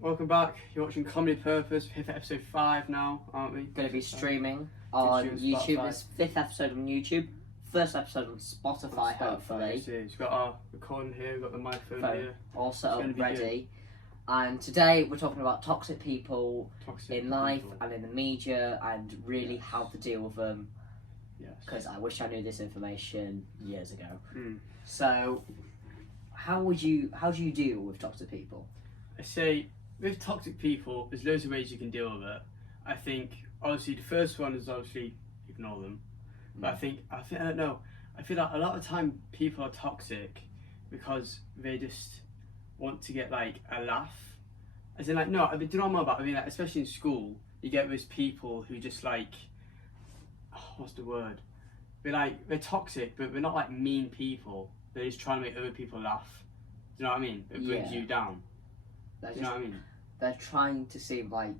Welcome back. You're watching Comedy Purpose, fifth episode 5 now, aren't we? Going to be streaming on YouTube. Spotify. This 5th episode on YouTube, first episode on Spotify, hopefully. We've got our recording here, we've got the microphone here. All set It's up, gonna be ready. And today we're talking about toxic people Toxic in life people. and in the media and really Yes. how to deal with them. Yes. Because I wish I knew this information years ago. Mm. So, how do you deal with toxic people? I say, with toxic people, there's loads of ways you can deal with it. I think, obviously, the first one is obviously ignore them. But I don't know. I feel like a lot of time people are toxic because they just want to get like a laugh. As in, like, no, I mean, do you know what I'm about? I mean, like, especially in school, you get those people who just like, what's the word? They're toxic, but they're not like mean people. They're just trying to make other people laugh. Do you know what I mean? It brings you down. Do you know what I mean? They're trying to seem like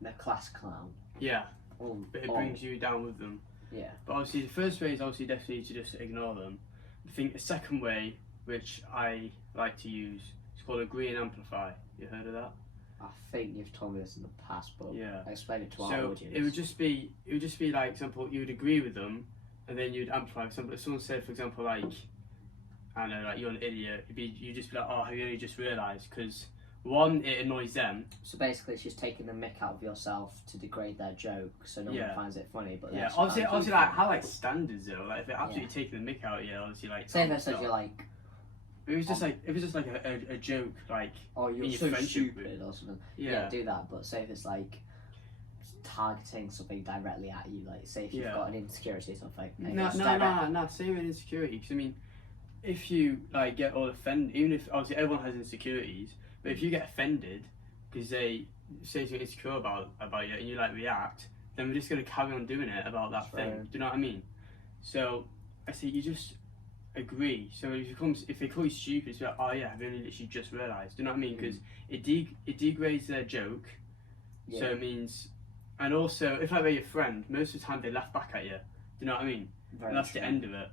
the class clown. Yeah, but it brings you down with them. Yeah. But obviously, the first way is obviously definitely to just ignore them. I think the second way, which I like to use, is called agree and amplify. You heard of that? I think you've told me this in the past, but Yeah. explain it to our So audience. it would just be like, example, you would agree with them, and then you'd amplify. For example, if someone said, for example, like, I don't know, like you're an idiot, you'd just be like, oh, have you only just realised? Because one, it annoys them. So basically, it's just taking the mick out of yourself to degrade their joke, so no one finds it funny. But Yeah, obviously, like how like standards though, like if they're absolutely taking the mick out, obviously like. Say if I said you're like, It was just like a joke, like. oh, you're in your so friendship stupid or something. Yeah. Do that. But say if it's like targeting something directly at you, like say if you've got an insecurity or something. No. Same with insecurity, because I mean, if you like get all offended, even if obviously everyone has insecurities, but if you get offended because they say something insecure about you and you like react, then we're just gonna carry on doing it about that thing. Do you know what I mean? So I say you just agree. So if they call you stupid, it's like, oh yeah, I've only literally just realised. Do you know what I mean? Because it degrades their joke. Yeah. So it means, and also if like they're your friend, most of the time they laugh back at you. Do you know what I mean? And that's the end of it.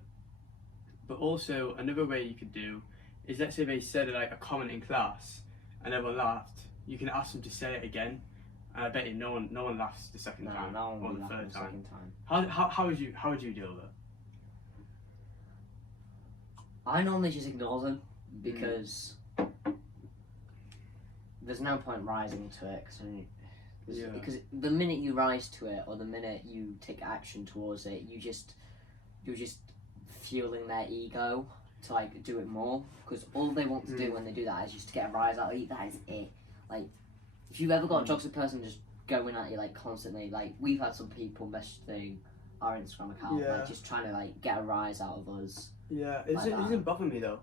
But also another way you could do is, let's say they said like a comment in class and everyone laughed. You can ask them to say it again, and I bet you no one laughs the second time or the third time. How would you deal with it? I normally just ignore them because there's no point rising to it. Because the minute you rise to it, or the minute you take action towards it, you're just fueling their ego to like do it more. Because all they want to do when they do that is just to get a rise out of you. That is it. Like, if you've ever got a toxic person just going at you like constantly, like we've had some people messaging our Instagram account, like just trying to like get a rise out of us. Yeah, it doesn't bother me though.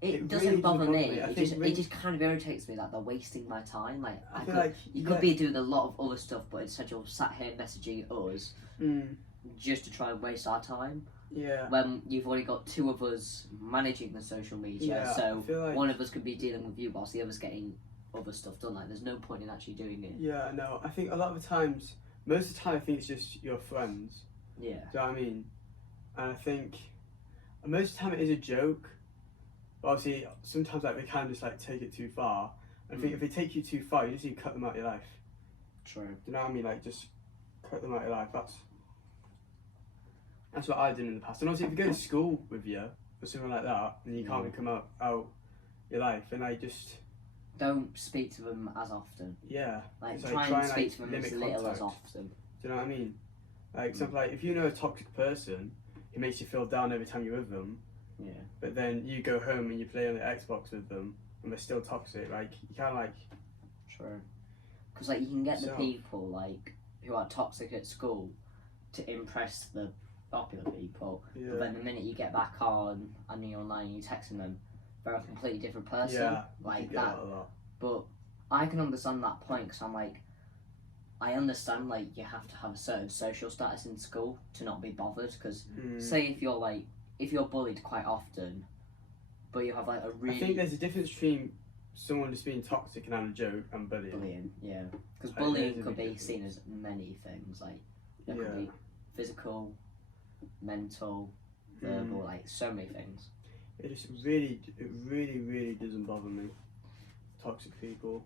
It doesn't really bother me. It Just kind of irritates me that they're wasting my time. Like I feel like you could be doing a lot of other stuff, but instead you're sat here messaging us just to try and waste our time. Yeah. When you've already got two of us managing the social media, so one of us could be dealing with you whilst the other's getting other stuff done. Like, there's no point in actually doing it. Yeah, no. I think a lot of the times, most of the time, I think it's just your friends. Yeah. Do you know what I mean? And I think most of the time it is a joke. But obviously, sometimes like they can just like take it too far. And I think if they take you too far, you just need to cut them out of your life. True. Do you know what I mean? Like, just cut them out of your life. That's what I did in the past. And obviously, if you go to school with you or something like that, and you can't come out your life, and I just don't speak to them as often. Yeah. Like, so try and speak to them as little as often. Do you know what I mean? Like, something like if you know a toxic person who makes you feel down every time you're with them. Yeah. But then you go home and you play on the Xbox with them, and they're still toxic. Like, you can't like. True. Because like you can get the people like who are toxic at school to impress the popular people, but then the minute you get back on and you're online and you're texting them, they're a completely different person. Like that. But I can understand that point, because I'm like, I understand like you have to have a certain social status in school to not be bothered. Because say if you're bullied quite often, but you have like a really. I think there's a difference between someone just being toxic and having a joke and bullying. Yeah. Because bullying could be seen as many things. Like it could be physical, mental, verbal, like so many things. It really doesn't bother me. Toxic people.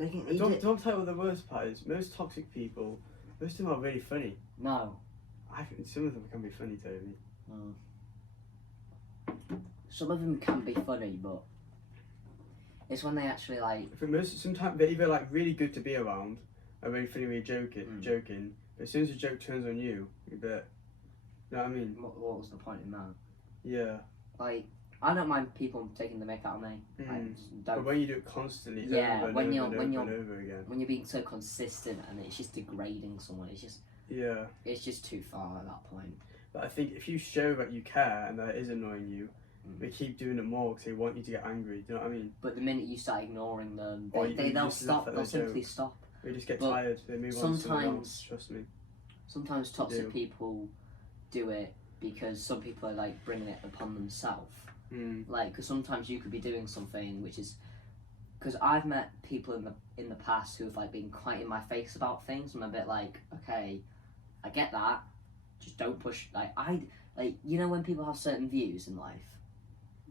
They can. Don't tell you what the worst part is. Most toxic people, most of them are really funny. No. I think some of them can be funny, Toby. Some of them can be funny, but it's when they actually like. I think sometimes they're either like really good to be around, or really funny when you're joking. But as soon as the joke turns on you, you bet. You know what I mean? What was the point in that? Yeah. Like, I don't mind people taking the mick out of me. But when you do it constantly, when you're over again, when you're being so consistent and it's just degrading someone, it's just too far at that point. But I think if you show that you care and that it is annoying you, they keep doing it more because they want you to get angry. Do you know what I mean? But the minute you start ignoring them, Or they'll stop. They'll simply stop. They just get tired. They move on to something else. Trust me. Sometimes toxic people do it because some people are like bringing it upon themselves. Like, because sometimes you could be doing something which is, because I've met people in the past who have like been quite in my face about things. And I'm a bit like, okay, I get that, just don't push. Like you know when people have certain views in life.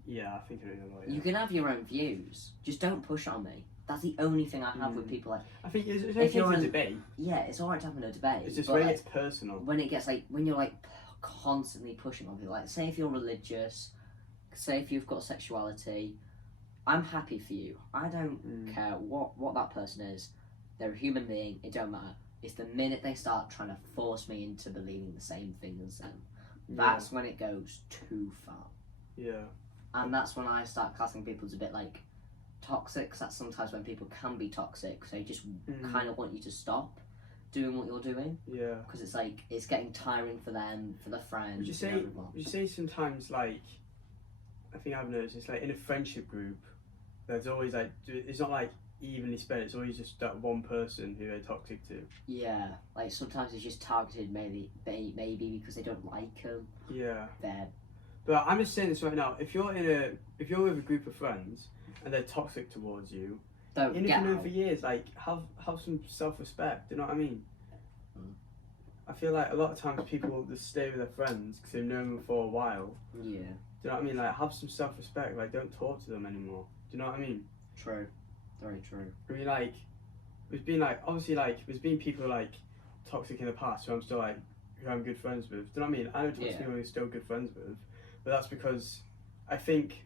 Yeah, I think I know. Yeah. You can have your own views, just don't push on me. That's the only thing I have with people. Like, I think it's okay to debate. Yeah, it's alright to have a debate. It's just when it gets personal. When it gets like when you're like constantly pushing on people. Like, say if you're religious, say if you've got sexuality, I'm happy for you. I don't care what that person is. They're a human being. It don't matter. It's the minute they start trying to force me into believing the same thing as them, that's when it goes too far. Yeah. And that's when I start classing people as a bit like toxic. 'Cause that's sometimes when people can be toxic. So they just kind of want you to stop doing what you're doing. Yeah. Because it's like it's getting tiring for them, for their friends. Would you say sometimes, like, I think I've noticed it's like in a friendship group, there's always like, it's not like evenly spread. It's always just that one person who they're toxic to. Yeah, like sometimes it's just targeted maybe because they don't like them. Yeah. They're. But I'm just saying this right now. If you're with a group of friends and they're toxic towards you, don't even if you know them for years, like have some self-respect. Do you know what I mean? I feel like a lot of times people will just stay with their friends because they've known them for a while. Yeah. Do you know what I mean? Like, have some self-respect. Like, don't talk to them anymore. Do you know what I mean? True. Very true. I mean, like, there's been people like toxic in the past who I'm still like, who I'm good friends with. Do you know what I mean? I know toxic people who I'm still good friends with, but that's because I think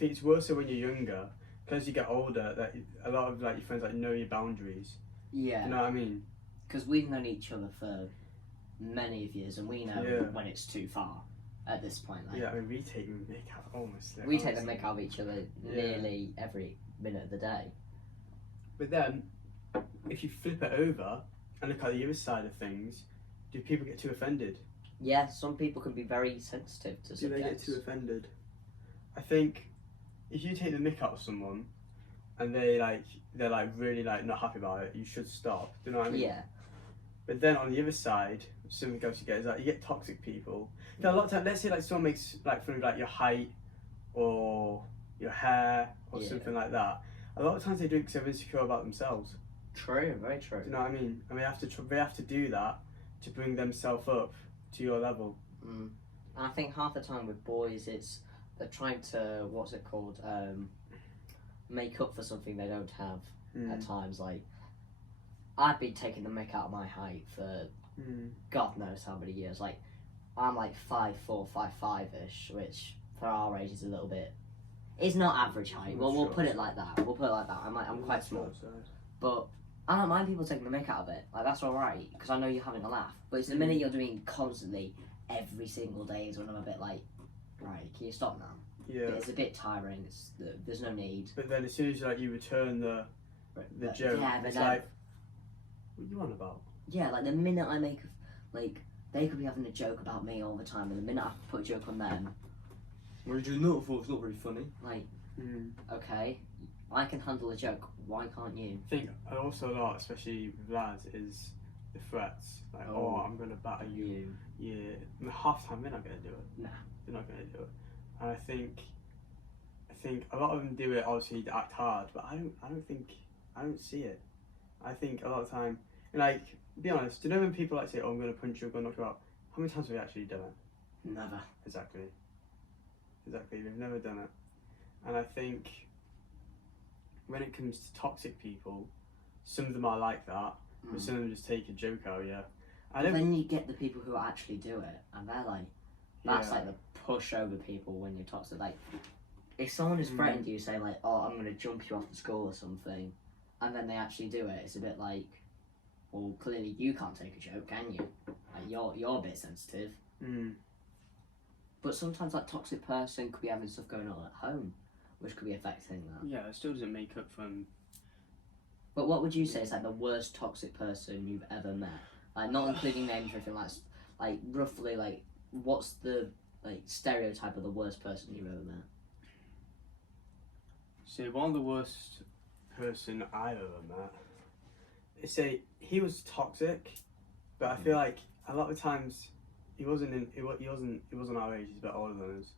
it's worse when you're younger. Because you get older, that a lot of like your friends like know your boundaries. Yeah. Do you know what I mean? Because we've known each other for many of years, and we know when it's too far. At this point, like, yeah, I mean, we take the mick out almost. We take the mick out of each other nearly every minute of the day. But then, if you flip it over and look at the other side of things, do people get too offended? Yeah, some people can be very sensitive to subjects. Do they get too offended? I think if you take the mick out of someone and they're like really like not happy about it, you should stop. Do you know what I mean? Yeah. But then on the other side, something else you get is like you get toxic people. So a lot of times, let's say like someone makes like fun of like your height or your hair or something like that. A lot of times they do it because they're insecure about themselves. True, very true. Do you know what I mean? And they have to do that to bring themselves up to your level. And I think half the time with boys, they're trying to make up for something they don't have at times. Like, I've been taking the mick out of my height for God knows how many years. Like, I'm like 5'4", 5'5"-ish, which for our age is a little bit. It's not average height. Well, we'll put it like that. I'm quite small, but I don't mind people taking the mick out of it. Like, that's all right because I know you're having a laugh. But it's the minute you're doing constantly, every single day, is when I'm a bit like, right, can you stop now? Yeah. It's a bit tiring. There's no need. But then as soon as you return the joke, it's like, what are you on about? Yeah, like the minute I make they could be having a joke about me all the time, and the minute I put a joke on them, what did you know for? It's not very funny. Like, okay, I can handle a joke. Why can't you? I think also a lot, especially with lads, is the threats. Like, I'm gonna batter you. Yeah, and half the time they're not gonna do it. Nah, they're not gonna do it. And I think a lot of them do it obviously to act hard, but I don't see it. I think a lot of the time, like, be honest, do you know when people like say, "Oh, I'm gonna punch you, I'm gonna knock you out"? How many times have we actually done it? Never. Exactly. We've never done it. And I think when it comes to toxic people, some of them are like that, but some of them just take a joke out. Yeah, But then you get the people who actually do it, and they're like, that's like the pushover people when you're toxic. Like, if someone has threatened you, saying like, "Oh, I'm gonna jump you off the school or something," and then they actually do it, it's a bit like, well, clearly you can't take a joke, can you? Like, you're a bit sensitive. But sometimes that toxic person could be having stuff going on at home, which could be affecting that. Yeah, it still doesn't make up from. But what would you say is like the worst toxic person you've ever met? Like, not including names or anything, like roughly, like, what's the like stereotype of the worst person you've ever met? So one of the worst person I ever met. He was toxic, but I feel like a lot of times he wasn't our age. He's a bit older than us.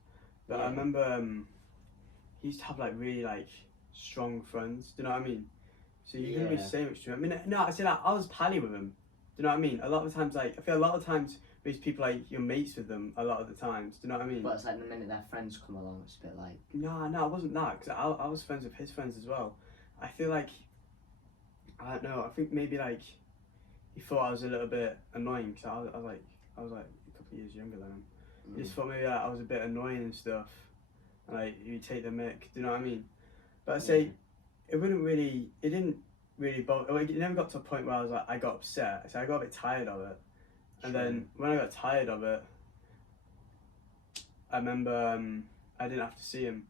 But I remember he used to have like really like strong friends. Do you know what I mean? So you couldn't really say much to him. I mean, no, I say that I was pally with him. Do you know what I mean? A lot of times, like I feel a lot of times these people like you're mates with them a lot of the times. Do you know what I mean? But it's like the minute their friends come along, it's a bit like. No, it wasn't that because I was friends with his friends as well. I feel like I don't know. I think maybe like he thought I was a little bit annoying because I was like a couple of years younger than him. He just thought maybe like, I was a bit annoying and stuff, and like you take the mick. Do you know what I mean? But I say it didn't really bother. Like, it never got to a point where I was like I got upset. So I got a bit tired of it, and then when I got tired of it, I remember I didn't have to see him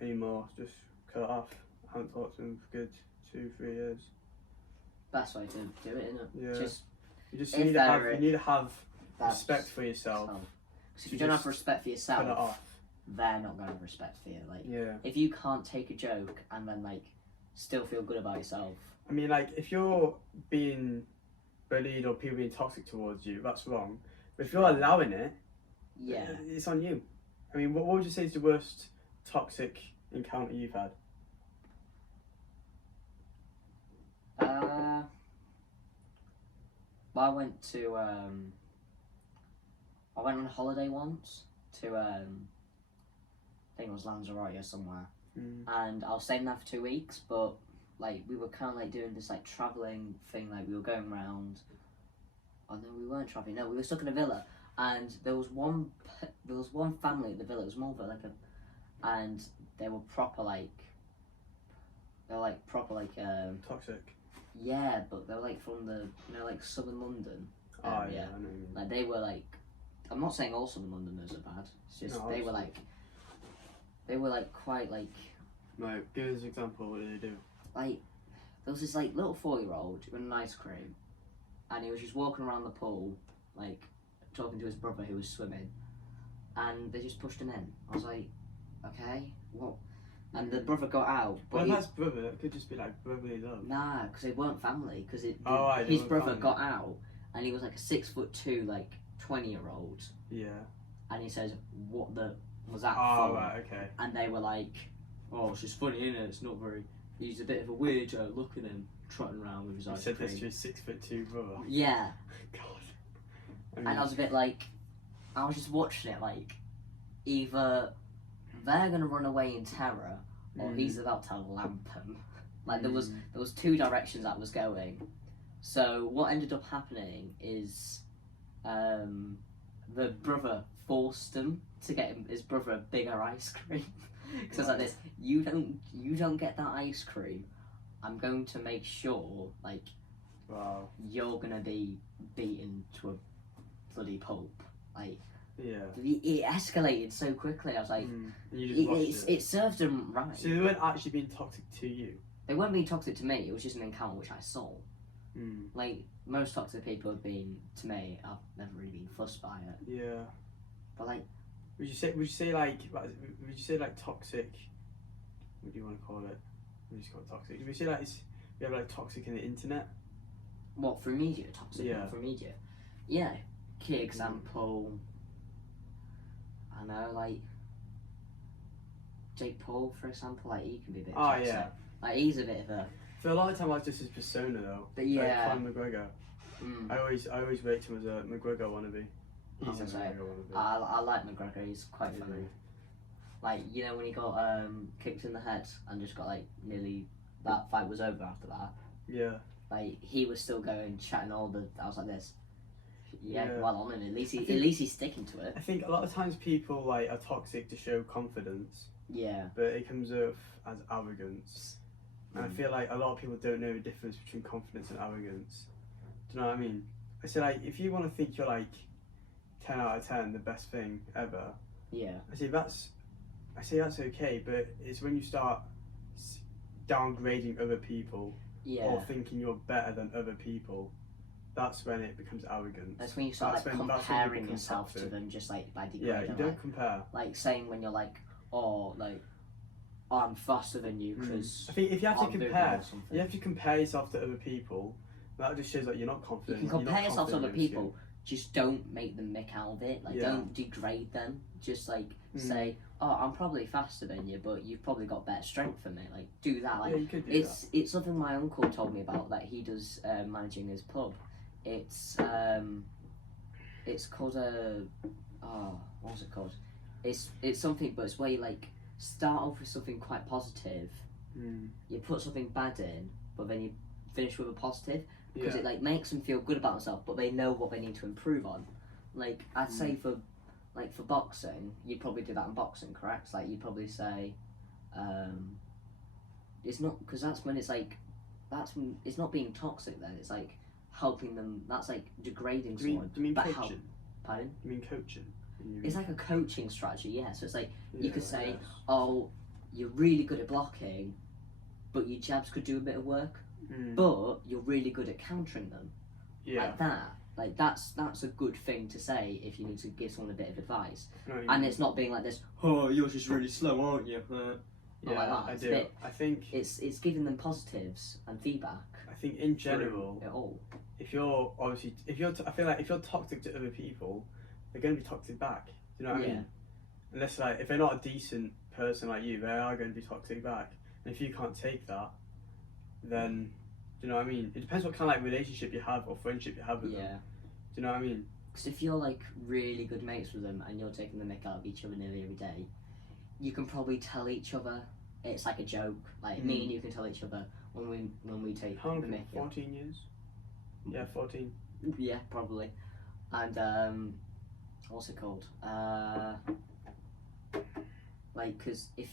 anymore. Just cut it off. I haven't talked to him for good 2-3 years. Best way to do it, isn't it? Yeah. Just you need to have respect for yourself. Because if you don't have respect for yourself, cut it off. They're not going to have respect for you. Like, yeah. If you can't take a joke and then like still feel good about yourself. I mean, like if you're being bullied or people being toxic towards you, that's wrong. But if you're allowing it, it's on you. I mean, what would you say is the worst toxic encounter you've had? Well, I went on holiday once to I think it was Lanzarote or somewhere, and I was staying there for 2 weeks. But like we were kind of like doing this like traveling thing, like we were going around. Oh no, we weren't traveling. No, we were stuck in a villa, and there was one family at the villa. It was more of like and they were proper like. Toxic. Yeah, but they were like from the like southern London area. Oh yeah, I know. Like they were like, I'm not saying all southern Londoners are bad. It's just they were like quite like. No, give us an example. What did they do? Like, there was this like little 4-year-old with an ice cream, and he was just walking around the pool, like talking to his brother who was swimming, and they just pushed him in. I was like, okay, what? And the brother got out. But that's brother. It could just be like brotherly love. Nah, because they weren't family. Because his brother got out, and he was like a 6'2", like 20-year-old. Yeah. And he says, "What the was that for?" Oh, right, okay. And they were like, "Oh, it's just funny, isn't it? It's not very." He's a bit of a weirdo. Look at him trotting around with his ice cream. He said this to his 6'2" brother. Yeah. God. And I was a bit like, I was just watching it like, either they're gonna run away in terror, or he's about to lamp them. Like there was 2 directions that was going. So what ended up happening is, the brother forced him to get his brother a bigger ice cream. Because it's like this: you don't get that ice cream, I'm going to make sure like, you're gonna be beaten to a bloody pulp. Like. Yeah. It escalated so quickly. I was like, it served them right. So they weren't actually being toxic to you? They weren't being toxic to me. It was just an encounter which I saw. Like most toxic people have been to me, I've never really been fussed by it. Yeah. But like, would you say like toxic? What do you want to call it? Would you call it toxic? Would you say like we have like toxic in the internet? What, through media? Toxic? Yeah. Through media. Yeah. Key example. I know, like Jake Paul, for example, like he can be a bit toxic. Yeah. Like he's a bit of a. For a lot of time, I was just his persona though. But yeah. Like Conor McGregor. I always rate him as a McGregor wannabe. He's a McGregor wannabe. I like McGregor. He's quite funny. Like when he got kicked in the head and just got like nearly that fight was over after that. Yeah. Like he was still going chatting all the. I was like this. Yeah, Yeah. well on him. At least I think- he's sticking to it. I think a lot of times people like are toxic to show confidence, Yeah. but it comes off as arrogance. And I Mm. feel like a lot of people don't know the difference between confidence and arrogance. Do you know what I mean? I say like if you want to think you're like 10 out of 10, the best thing ever. Yeah. I say that's okay, but it's when you start downgrading other people Yeah. or thinking you're better than other people. That's when it becomes arrogance. That's when you start That's like when- that's when you comparing become yourself to toxic. them, just like by degrading. Yeah, you don't compare. like saying when you're like, oh, like, I'm faster than you because I think if you have to I'm moving compare, or something. you have to compare yourself to other people. That just shows that you're not You confident. can you're not compare yourself to confident other in your people. Just don't make them mick out of it. Like, Yeah. don't degrade them. Just like Mm. say, oh, I'm probably faster than you, but you've probably got better strength than me. Like, do that. skill. Like, Yeah, you could do it's something my uncle told me about that he does managing his pub. It's called a what's it called? It's something, but it's where you like start off with something quite positive. that. Mm. You put something bad in, but then you finish with a positive because Yeah. it like makes them feel good about themselves, but they know what they need to improve on. Like I'd say for boxing, you'd probably do that in boxing, correct? Like you'd probably say, it's not because that's when it's like that's when it's not being toxic. Then it's like helping them. That's like degrading Do you someone. mean but coaching? Pardon? You mean coaching? It's like a coaching strategy, yeah. So it's like you could Yeah, say, yes. oh, you're really good at blocking, but your jabs could do a bit of work. Mm. But you're really good at countering them. Yeah. Like that. Like that's a good thing to say if you need to give someone a bit of advice. No, you And mean- it's not being like this, oh, you're just really slow, aren't you? Not yeah, like that. I It's do. a bit- I think It's giving them positives and feedback. I think in general, At all. if you're I feel like if you're toxic to other people, they're going to be toxic back. Do you know what I Yeah. mean? Unless like if they're not a decent person like you, they are going to be toxic back. And if you can't take that, then do you know what I mean? It depends what kind of like relationship you have or friendship you have with them. Yeah. Do you know what I mean? Because if you're like really good mates with them and you're taking the mick out of each other nearly every day, you can probably tell each other it's like a joke. Like me and you can tell each other when we take How long? the mick out. 14 years. Yeah, 14. Yeah, probably. And what's it called? Like, cause if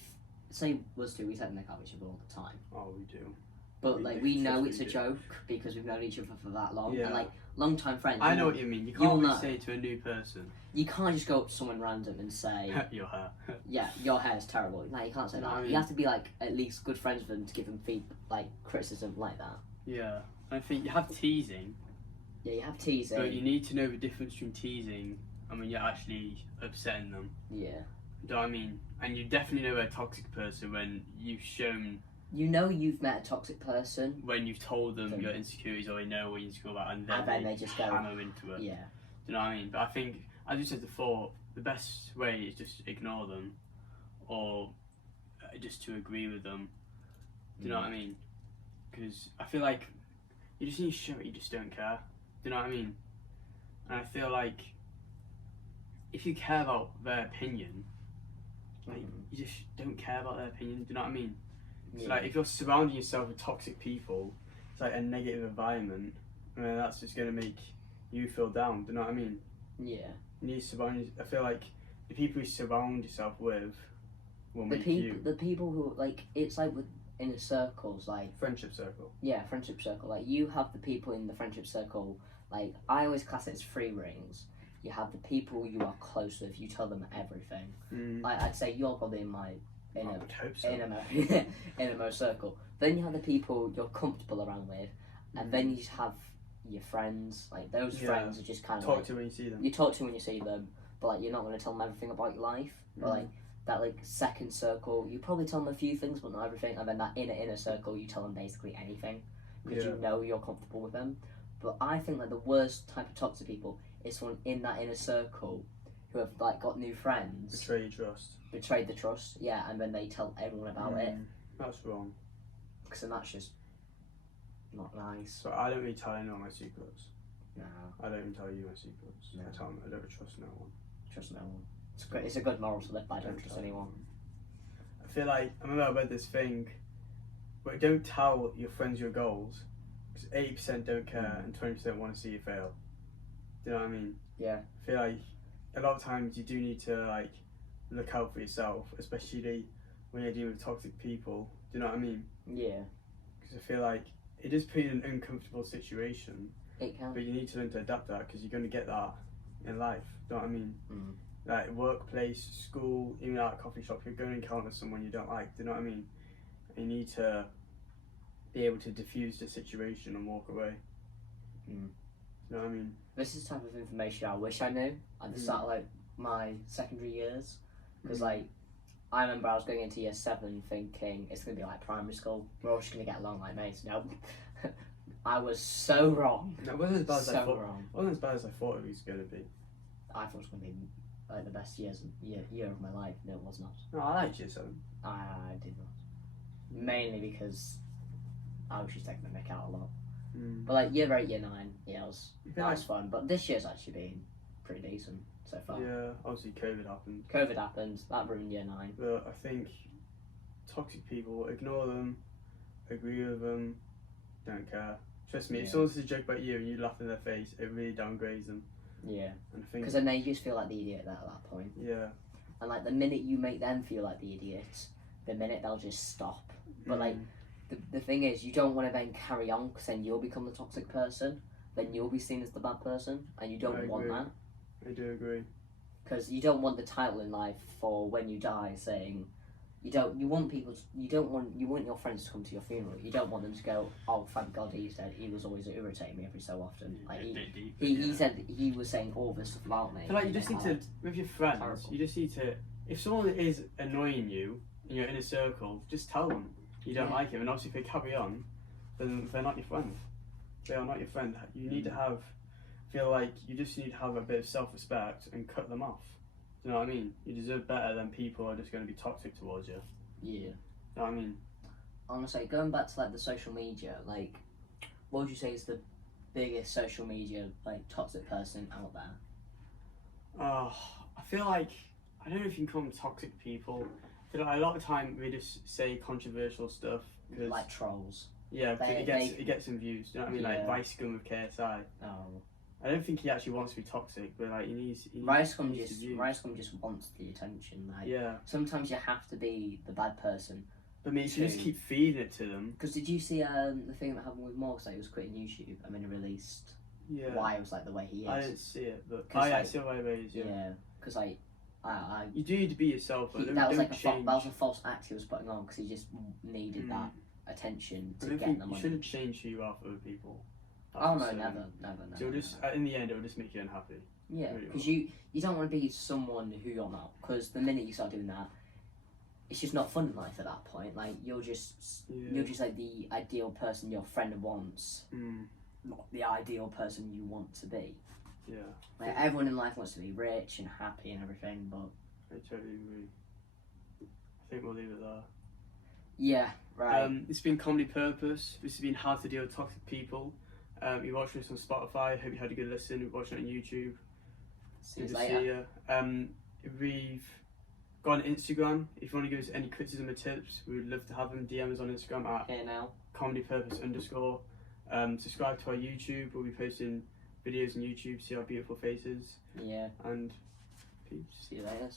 say us two, we take the mick out of each other all the time, Oh, we do. but We like do, we know trust it's me, a we do. joke because we've known each other for that long, Yeah. and like long time friends. I you know know- what you mean. You you'll can't always know. say to a new person, You can't just go up to someone random and say, your hair. "Yeah, your hair is terrible." Like you can't say No, that. I mean- You have to be like at least good friends with them to give them like criticism like that. Yeah. I think you have teasing, Yeah, you have teasing. but you need to know the difference between teasing and when you're actually upsetting them. Yeah. Do you know what I mean? And you definitely know a toxic person when you've shown, You know you've met a toxic person. when you've told them Then- your insecurities or you know what you're insecure about, and then, And then they just go- hammer into it. Yeah. Do you know what I mean? But I think, as you said before, the best way is just ignore them, or just to agree with them. Do you know what I mean? Because I feel like you just need to show it you just don't care. Do you know what I mean? And I feel like if you care about their opinion, like you just don't care about their opinion. Do you know what I mean? So Yeah. like if you're surrounding yourself with toxic people, it's like a negative environment. I mean, that's just gonna make you feel down. Do you know what I mean? Yeah. You need to surround. I feel like the people you surround yourself with will The make people, you the people who like it's like with inner circles, like friendship circle. yeah, friendship circle. Like you have the people in the friendship circle. Like I always class it as three rings. You have the people you are close with. You tell them everything. Like I'd say you're probably in my I would hope so. innermost circle. Then you have the people you're comfortable around with, and then you have your friends. Like those Yeah. friends are just kind of Talk like, to when you see them. you talk to when you see them, but like you're not going to tell them everything about your life. But like that like second circle, you probably tell them a few things, but not everything. And then that inner circle, you tell them basically anything because Yeah. you know you're comfortable with them. But I think like the worst type of toxic people is someone in that inner circle who have like got new friends, Betray your trust. betrayed the trust, yeah, and then they tell everyone about it, That's wrong. because then that's just not nice. So I don't really tell anyone my secrets. No, I don't even tell you my secrets. No. I tell them I don't trust no one. trust no one. It's great. It's a good moral to live by. Don't trust anyone. I feel like I remember I read this thing, but don't tell your friends your goals, because 80% don't care and 20% want to see you fail. Do you know what I mean? Yeah. I feel like a lot of times you do need to like look out for yourself, especially when you're dealing with toxic people. Do you know what I mean? Yeah. Because I feel like it does put you in an uncomfortable situation, It can. but you need to learn to adapt to that because you're going to get that in life. Do you know what I mean? Mm. Like workplace, school, even at a coffee shop, you're going to encounter someone you don't like. Do you know what I mean? You need to be able to diffuse the situation and walk away. Mm. You know what I mean? This is the type of information I wish I knew at the start of like my secondary years, because like I remember I was going into year 7 thinking it's gonna be like primary school. We're all just gonna get along like mates. No, I was so wrong. No, it wasn't as bad as I So thought. wrong. It wasn't as bad as I thought it was going to be. I thought it was gonna be like the best year of my life. No, it was not. No, I liked year 7. I did not. Mainly because I was just taking the mick out a lot. But like year 8, year 9, yeah, it was nice fun. But this year's actually been pretty decent so far. Yeah, obviously COVID happened. COVID happened, that ruined year 9. But I think toxic people, ignore them, agree with them, don't care. Trust me, if someone says a joke about you and you laugh in their face, it really downgrades them. Yeah. And I think Because then they just feel like the idiot there at that point. yeah. And like the minute you make them feel like the idiot, the minute they'll just stop. But like the thing is, you don't want to then carry on because then you'll become the toxic person. Then you'll be seen as the bad person, and you don't want that. I do agree. Because you don't want the title in life for when you die saying you want your friends to come to your funeral. You don't want them to go, oh thank God he's dead. He was always irritating me every so often. Like he said he was saying all this stuff about me. I feel like you just need to, with your friends, terrible. you just need to, if someone is annoying you in your inner circle, just tell them you don't like him. And obviously if they carry on, then they're not your friend. They are not your friend. You need to feel like you just need to have a bit of self-respect and cut them off. Do you know what I mean? You deserve better than people who are just going to be toxic towards you. Yeah. You know what I mean? Honestly, going back to like the social media, like what would you say is the biggest social media like toxic person out there? I feel like, I don't know if you can call them toxic people. I feel like a lot of the time we just say controversial stuff. Cause, Like trolls. Yeah, because it gets some views. Do you know what I mean? Like Rice Scum with KSI. Oh. I don't think he actually wants to be toxic, but like he needs Rice Scum just wants the attention. Like sometimes you have to be the bad person. But I mean, you just keep feeding it to them. Because did you see the thing that happened with Morgs? Like he was quitting YouTube and then he released why he was like the way he is. I didn't see it, but I see why he is. Yeah, because like you do need to be yourself. That was like that was a false act he was putting on because he just needed that attention to get the money. You shouldn't change who you are for other people. Oh no, never. So just in the end, it'll just make you unhappy. Yeah, because you don't want to be someone who you're not. Because the minute you start doing that, it's just not fun in life at that point. Like you're just like the ideal person your friend wants, not the ideal person you want to be. Yeah. Like everyone in life wants to be rich and happy and everything, but I totally agree. I think we'll leave it there. Yeah, right. It's been Comedy Purpose. This has been How to Deal with Toxic People. You're watching this on Spotify. Hope you had a good listen. You're watching it on YouTube. See you later. We've got an Instagram. If you want to give us any criticism or tips, we would love to have them. DM us on Instagram at comedypurpose_. Subscribe to our YouTube. We'll be posting videos on YouTube. See our beautiful faces. Yeah. And peace. See you later.